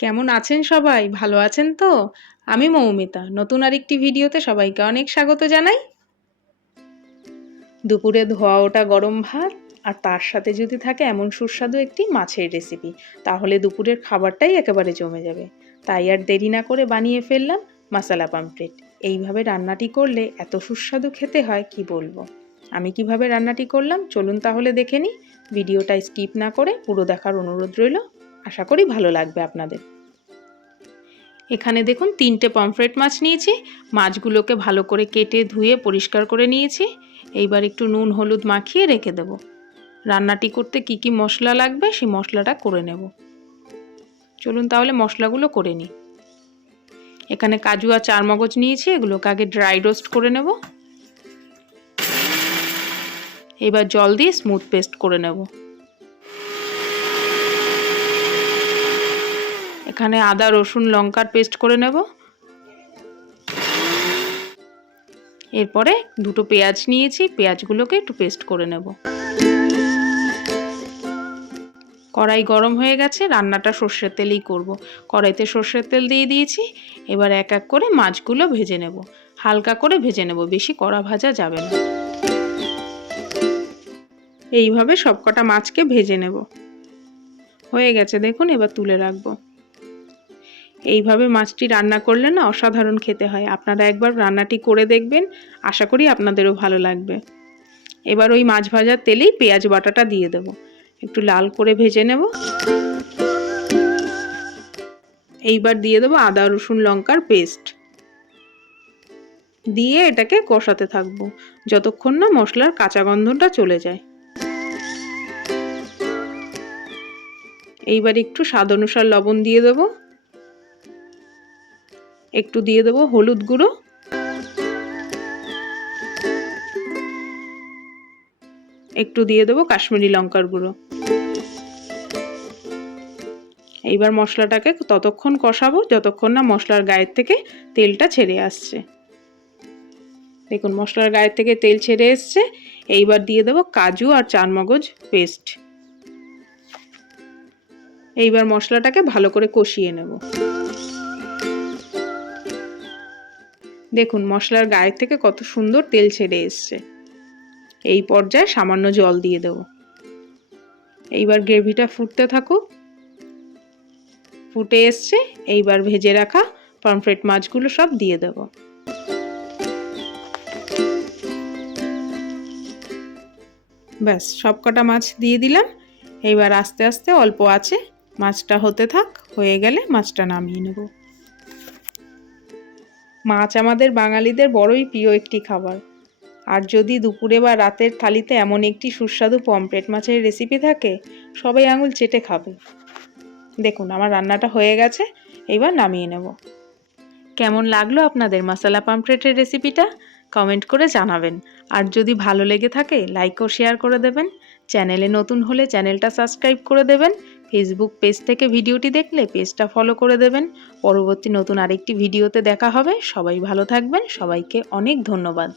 কেমন আছেন সবাই? ভালো আছেন তো? আমি মৌমিতা। নতুন আরেকটি ভিডিওতে সবাইকে অনেক স্বাগত জানাই। দুপুরে ধোয়া ওঠা গরম ভাত আর তার সাথে যদি থাকে এমন সুস্বাদু একটি মাছের রেসিপি, তাহলে দুপুরের খাবারটাই একেবারে জমে যাবে। তাই আর দেরি না করে বানিয়ে ফেললাম মাসালা পামফ্রেট। এইভাবে রান্নাটি করলে এত সুস্বাদু খেতে হয় কি বলবো। আমি কিভাবে রান্নাটি করলাম চলুন তাহলে দেখে নিই। ভিডিওটা স্কিপ না করে পুরো দেখার অনুরোধ রইল। আশা করি ভালো লাগবে আপনাদের। এখানে দেখুন 3টে পমফ্রেট মাছ নিয়েছি। মাছগুলোকে ভালো করে কেটে ধুয়ে পরিষ্কার করে নিয়েছি। এইবার একটু নুন হলুদ মাখিয়ে রেখে দেব। রান্নাটি করতে কি কি মশলা লাগবে সেই মশলাটা করে নেব। চলুন তাহলে মশলাগুলো করে নিই। এখানে কাজু আর চারমগজ নিয়েছি, এগুলোকে আগে ড্রাই রোস্ট করে নেব। এবার জল দিয়ে স্মুথ পেস্ট করে নেব। এখানে আদা রসুন লঙ্কার পেস্ট করে নেব। এরপরে দুটো পেঁয়াজ নিয়েছি, পেঁয়াজগুলোকে একটু পেস্ট করে নেব। কড়াই গরম হয়ে গেছে, রান্নাটা সর্ষের তেলেই করব। কড়াইতে সর্ষের তেল দিয়ে দিয়েছি। এবার এক এক করে মাছগুলো ভেজে নেব। হালকা করে ভেজে নেব, বেশি কড়া ভাজা যাবে না। এইভাবে সবকটা মাছকে ভেজে নেব। হয়ে গেছে দেখুন, এবার তুলে রাখবো। এইভাবে মাছটি রান্না করলে না অসাধারণ খেতে হয়। আপনারা একবার রান্নাটি করে দেখবেন, আশা করি আপনাদেরও ভালো লাগবে। এবার ওই মাছ ভাজার তেলেই পেঁয়াজ বাটাটা দিয়ে দেব। একটু লাল করে ভেজে নেব। এইবার দিয়ে দেবো আদা রসুন লঙ্কার পেস্ট দিয়ে এটাকে কষাতে থাকবো যতক্ষণ না মশলার কাঁচা গন্ধটা চলে যায়। এইবার একটু স্বাদ অনুসার লবণ দিয়ে দেবো। একটু দিয়ে দেবো হলুদ গুঁড়ো, একটু দিয়ে দেবো কাশ্মীরি লঙ্কার গুঁড়ো। এইবার মশলাটাকে ততক্ষণ কষাবো যতক্ষণ না মশলার গায়ের থেকে তেলটা ছেড়ে আসছে। দেখুন মশলার গায়ের থেকে তেল ছেড়ে এসছে। এইবার দিয়ে দেবো কাজু আর চারমগজ পেস্ট। এইবার মশলাটাকে ভালো করে কষিয়ে নেব। দেখুন মশলার গায়ের থেকে কত সুন্দর তেল ছেড়ে এসছে। এই পর্যায়ে সামান্য জল দিয়ে দেব। এইবার গ্রেভিটা ফুটতে থাকুক। ফুটে এসছে। এইবার ভেজে রাখা পমফ্রেট মাছগুলো সব দিয়ে দেব। ব্যাস সবকটা মাছ দিয়ে দিলাম। এইবার আস্তে আস্তে অল্প আছে মাছটা হতে থাক, হয়ে গেলে মাছটা নামিয়ে নেব। মাছ আমাদের বাঙালিদের বড়ই প্রিয় একটি খাবার। আর যদি দুপুরে বা রাতের থালিতে এমন একটি সুস্বাদু পমফ্রেট মাছের রেসিপি থাকে, সবাই আঙুল চেটে খাবে। দেখুন আমার রান্নাটা হয়ে গেছে, এইবার নামিয়ে নেব। কেমন লাগলো আপনাদের মশলা পমফ্রেটের রেসিপিটা? কমেন্ট করে জানাবেন। আর যদি ভালো লেগে থাকে লাইক ও শেয়ার করে দেবেন। চ্যানেলে নতুন হলে চ্যানেলটা সাবস্ক্রাইব করে দেবেন। ফেসবুক পেজ থেকে ভিডিওটি দেখলে পেজটা ফলো করে দেবেন। পরবর্তী নতুন আরেকটি ভিডিওতে দেখা হবে। সবাই ভালো থাকবেন। সবাইকে অনেক ধন্যবাদ।